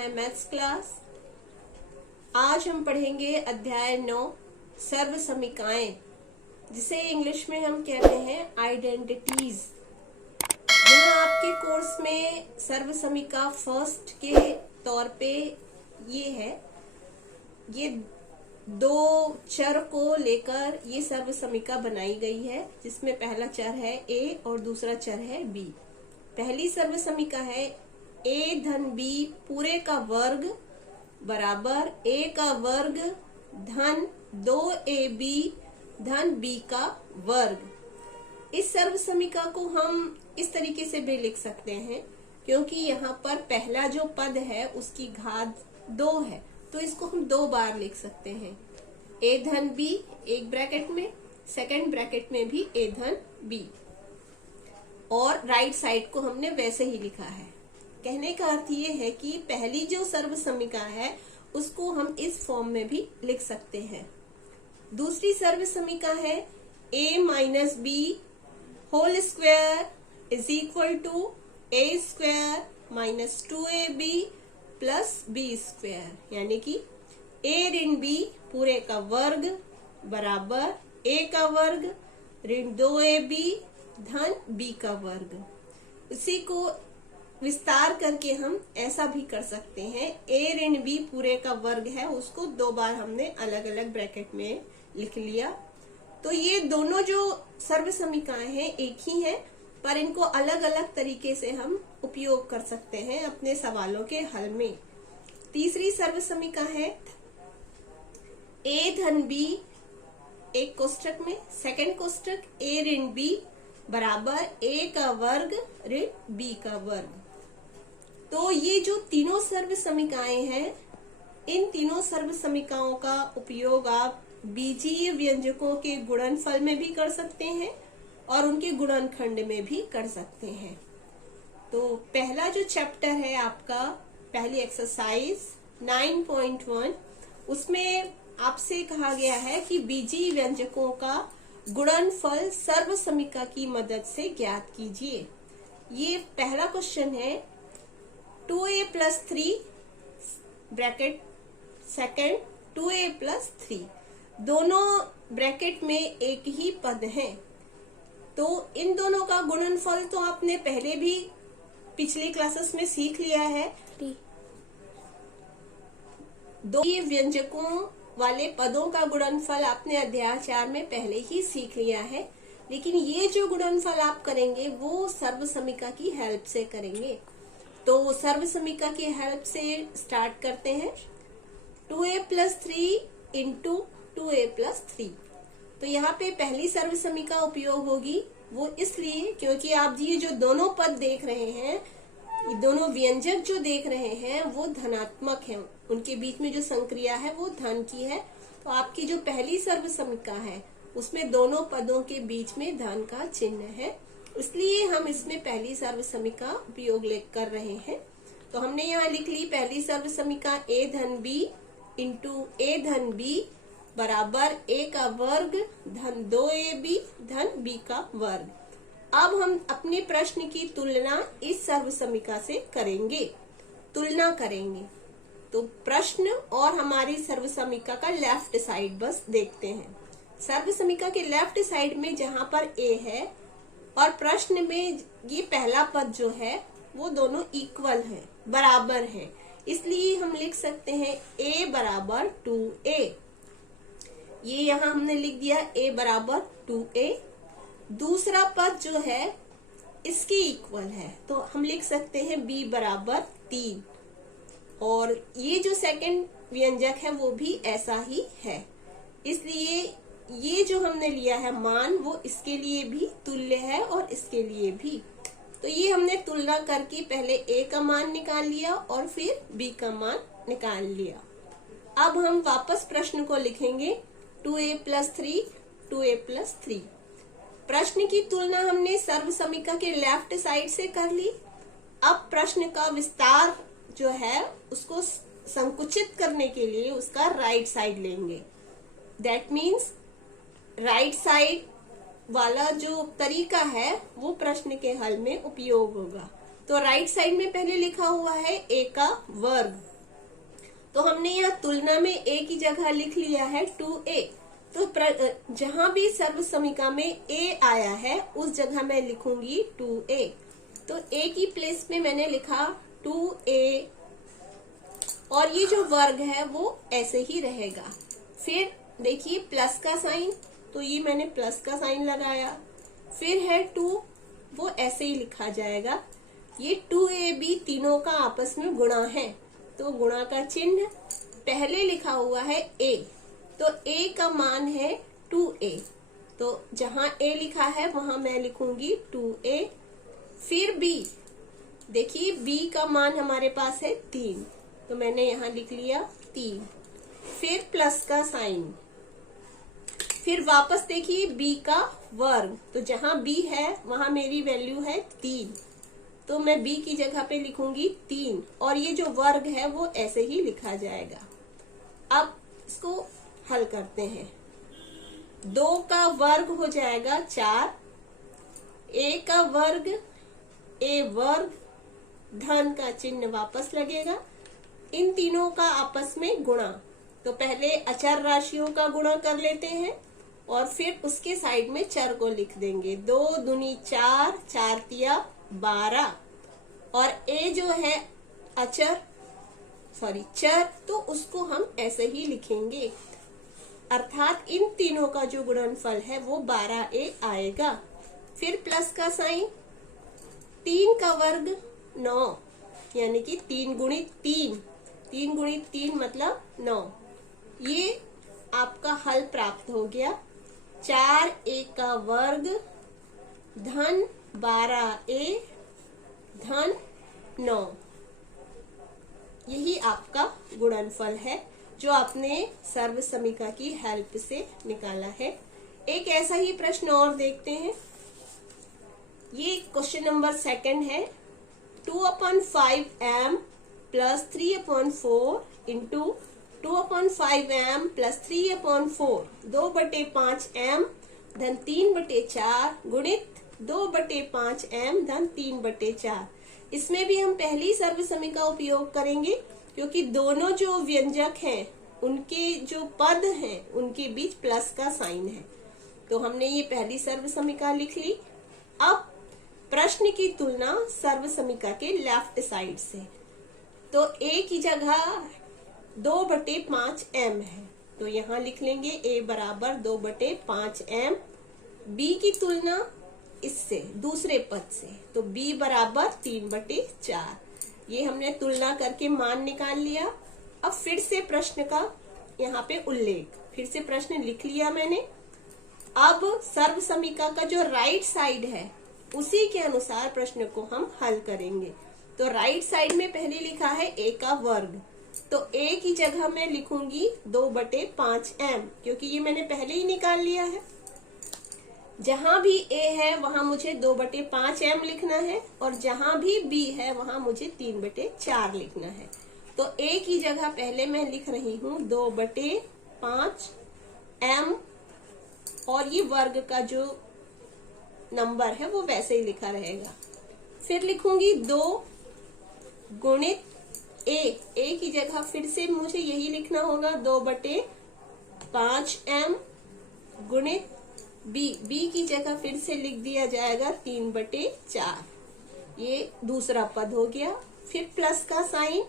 My maths class. आज हम पढ़ेंगे अध्याय 9 सर्व समीकाएं, जिसे इंग्लिश में हम कहते हैं आइडेंटिटीज। यहाँ आपके कोर्स में सर्व समीका फर्स्ट के तौर पे ये दो चर को लेकर ये सर्व समीका बनाई गई है, जिसमें पहला चर है a और दूसरा चर है b। पहली सर्व समीका है a धन b पूरे का वर्ग बराबर a का वर्ग धन 2ab धन b का वर्ग। इस सर्व समीका को हम इस तरीके से भी लिख सकते हैं, क्योंकि यहाँ पर पहला जो पद है उसकी घात 2 है, तो इसको हम 2 बार लिख सकते हैं। a धन b एक ब्रैकेट में, सेकंड ब्रैकेट में भी a धन b, और राइट साइड को हमने वैसे ही लिखा है। कहने का अर्थ ये है कि पहली जो सर्व समीका है उसको हम इस फॉर्म में भी लिख सकते हैं। दूसरी सर्व समीका है a minus B whole square is equal to a square minus 2ab plus b square, यानी कि a ऋण b पूरे का वर्ग बराबर a का वर्ग ऋण 2ab धन b का वर्ग। इसी को विस्तार करके हम ऐसा भी कर सकते हैं, a ऋण b पूरे का वर्ग है उसको 2 बार हमने अलग अलग ब्रैकेट में लिख लिया। तो ये दोनों जो सर्व समीकाएं हैं एक ही हैं, पर इनको अलग अलग तरीके से हम उपयोग कर सकते हैं अपने सवालों के हल में। तीसरी सर्व समीका है a धन b एक कोष्ठक में, सेकंड कोष्ठक a ऋण b बराबर a का वर्ग ऋण b का वर्ग। तो ये जो तीनों सर्व समीकाएं हैं, इन तीनों सर्व समीकाओं का उपयोग आप बीजीय व्यंजकों के गुणनफल में भी कर सकते हैं और उनके गुणनखंड में भी कर सकते हैं। तो पहला जो चैप्टर है आपका, पहली एक्सरसाइज 9.1, उसमें आपसे कहा गया है कि बीजीय व्यंजकों का गुणनफल सर्व समीका की मदद से ज्ञात कीजिए। ये पहला क्वेश्चन है। 2a plus 3 bracket second 2a plus 3, दोनों ब्रैकेट में एक ही पद है, तो इन दोनों का गुणनफल तो आपने पहले भी पिछली क्लासेस में सीख लिया है। दो व्यंजकों वाले पदों का गुणनफल आपने अध्याय 4 में पहले ही सीख लिया है, लेकिन ये जो गुणनफल आप करेंगे वो सर्व समीका की हेल्प से करेंगे। तो सर्व समीका की हेल्प से स्टार्ट करते हैं। 2a plus 3 into 2a plus 3। तो यहाँ पे पहली सर्व समीका उपयोग होगी, वो इसलिए क्योंकि आप ये जो दोनों पद देख रहे हैं, ये दोनों व्यंजक जो देख रहे हैं वो धनात्मक हैं, उनके बीच में जो संक्रिया है वो धन की है। तो आपकी जो पहली सर्व समीका है उसमें दोनों पदों के बीच में धन का चिन्ह है, इसलिए हम इसमें पहली सर्व समीका उपयोग कर रहे हैं। तो हमने यहाँ लिख ली पहली सर्व समीका a धन b इंटू a धन b बराबर a का वर्ग धन 2ab धन b का वर्ग। अब हम अपने प्रश्न की तुलना इस सर्व समीका से करेंगे, तुलना करेंगे। तो प्रश्न और हमारी सर्व समीका का लेफ्ट साइड बस देखते हैं। सर्व समीका के लेफ्ट साइड में जहाँ पर a है और प्रश्न में ये पहला पद जो है वो दोनों इक्वल है, बराबर है, इसलिए हम लिख सकते हैं a बराबर 2a। ये यहाँ हमने लिख दिया a बराबर 2a। दूसरा पद जो है इसके इक्वल है, तो हम लिख सकते हैं b बराबर 3, और ये जो सेकंड व्यंजक है वो भी ऐसा ही है, इसलिए ये जो हमने लिया है मान वो इसके लिए भी तुल्य है और इसके लिए भी। तो ये हमने तुलना करके पहले a का मान निकाल लिया और फिर b का मान निकाल लिया। अब हम वापस प्रश्न को लिखेंगे 2a प्लस 3 2a प्लस 3। प्रश्न की तुलना हमने सर्व समीका के लेफ्ट साइड से कर ली। अब प्रश्न का विस्तार जो है उसको संकुचित करने के लिए उसका राइट साइड लेंगे। दैट मीन्स राइट साइड वाला जो तरीका है वो प्रश्न के हल में उपयोग होगा। तो राइट साइड में पहले लिखा हुआ है a का वर्ग, हमने यहाँ तुलना में a की जगह लिख लिया है 2a। तो जहां भी सर्व समीका में a आया है उस जगह मैं लिखूंगी 2a। तो a की प्लेस में मैंने लिखा 2a, और ये जो वर्ग है वो ऐसे ही रहेगा। फिर देखिए प्लस का साइन, तो ये मैंने प्लस का साइन लगाया। फिर है 2, वो ऐसे ही लिखा जाएगा। ये 2ab तीनों का आपस में गुणा है, तो गुणा का चिन्ह पहले लिखा हुआ है a, तो a का मान है 2a। तो जहां a लिखा है वहां मैं लिखूंगी 2a। फिर b, देखिए b का मान हमारे पास है 3, तो मैंने यहाँ लिख लिया 3। फिर प्लस का साइन, फिर वापस देखिए b का वर्ग, तो जहां b है वहां मेरी वैल्यू है 3, तो मैं b की जगह पे लिखूंगी 3, और ये जो वर्ग है वो ऐसे ही लिखा जाएगा। अब इसको हल करते हैं। 2 का वर्ग हो जाएगा 4, a का वर्ग, a वर्ग, धन का चिन्ह वापस लगेगा। इन तीनों का आपस में गुणा, तो पहले अचर राशियों का गुणा कर लेते हैं और फिर उसके साइड में चर को लिख देंगे। 2 दूनी 4, 4 तिया 12, और a जो है चर, तो उसको हम ऐसे ही लिखेंगे, अर्थात इन तीनों का जो गुणनफल है वो 12a आएगा। फिर प्लस का साइन, 3 का वर्ग 9, यानी कि 3 गुणित 3, 3 गुणित 3 मतलब 9। ये आपका हल प्राप्त हो गया। 4a का वर्ग धन 12a धन 9, यही आपका गुणनफल है जो आपने सर्व समीका की हेल्प से निकाला है। एक ऐसा ही प्रश्न और देखते हैं। ये क्वेश्चन नंबर 2 है। 2/5m plus 3/4 into 2/5m plus 3/4, 2/5m धन 3/4 गुणित 2/5m धन 3/4। इसमें भी हम पहली सर्व समीका उपयोग करेंगे, क्योंकि दोनों जो व्यंजक हैं उनके जो पद हैं उनके बीच प्लस का साइन है। तो हमने ये पहली सर्व समीका लिख ली। अब प्रश्न की तुलना सर्व समीका के लेफ्ट साइड से, तो a की जगह 2/5m है, तो यहाँ लिख लेंगे a बराबर 2/5m। b की तुलना इससे दूसरे पद से, तो b बराबर 3/4। ये हमने तुलना करके मान निकाल लिया। अब फिर से प्रश्न का यहाँ पे उल्लेख, फिर से प्रश्न लिख लिया मैंने। अब सर्व समीका का जो राइट साइड है उसी के अनुसार प्रश्न को हम हल करेंगे। तो राइट साइड में पहले लिखा है a का वर्ग, तो a की जगह मैं लिखूंगी 2/5m, क्योंकि ये मैंने पहले ही निकाल लिया है। जहां भी a है वहां मुझे 2/5m लिखना है, और जहां भी b है वहां मुझे 3/4 लिखना है। तो a की जगह पहले मैं लिख रही हूँ 2/5m, और ये वर्ग का जो नंबर है वो वैसे ही लिखा रहेगा। फिर लिखूंगी 2 गुणित a की जगह फिर से मुझे यही लिखना होगा 2/5m गुणित b की जगह फिर से लिख दिया जाएगा 3/4। ये दूसरा पद हो गया। फिर प्लस का साइन।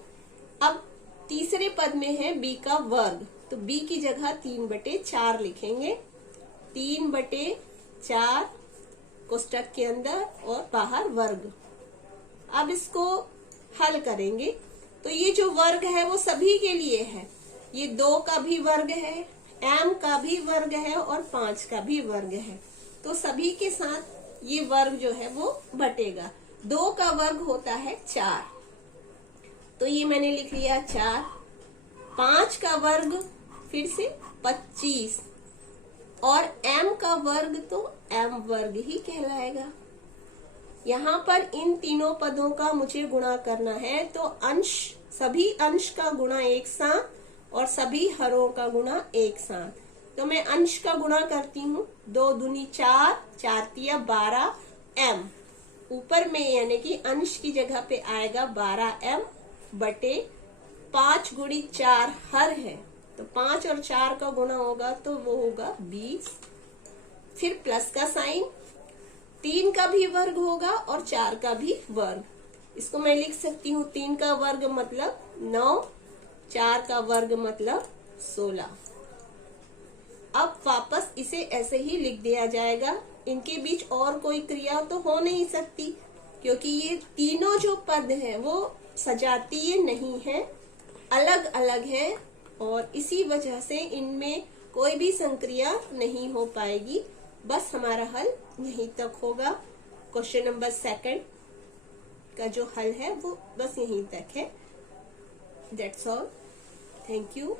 अब तीसरे पद में है b का वर्ग, तो b की जगह 3/4 लिखेंगे। 3/4 कोष्टक के अंदर और बाहर वर्ग। अब इसको हल करेंगे, तो ये जो वर्ग है वो सभी के लिए है। ये 2 का भी वर्ग है, m का भी वर्ग है और 5 का भी वर्ग है, तो सभी के साथ ये वर्ग जो है वो बटेगा। 2 का वर्ग होता है 4, तो ये मैंने लिख लिया 4। 5 का वर्ग फिर से 25, और m का वर्ग तो m वर्ग ही कहलाएगा। यहाँ पर इन तीनों पदों का मुझे गुणा करना है, तो अंश, सभी अंश का गुणा एक साथ और सभी हरों का गुणा एक साथ। तो मैं अंश का गुणा करती हूँ। 2 दूनी 4, 4 तिया 12m, ऊपर में यानी कि अंश की जगह पे आएगा 12m बटे 5 गुणी 4 हर है, तो 5 और 4 का गुणा होगा तो वो होगा 20। फिर प्लस का साइन, 3 का भी वर्ग होगा और 4 का भी वर्ग। इसको मैं लिख सकती हूँ 3 का वर्ग मतलब 9, 4 का वर्ग मतलब 16। अब वापस इसे ऐसे ही लिख दिया जाएगा। इनके बीच और कोई क्रिया तो हो नहीं सकती, क्योंकि ये तीनों जो पद हैं वो सजातीय नहीं है, अलग अलग है, और इसी वजह से इनमें कोई भी संक्रिया नहीं हो पाएगी। बस हमारा हल यहीं तक होगा। क्वेश्चन नंबर 2 का जो हल है वो बस यहीं तक है। That's all. Thank you.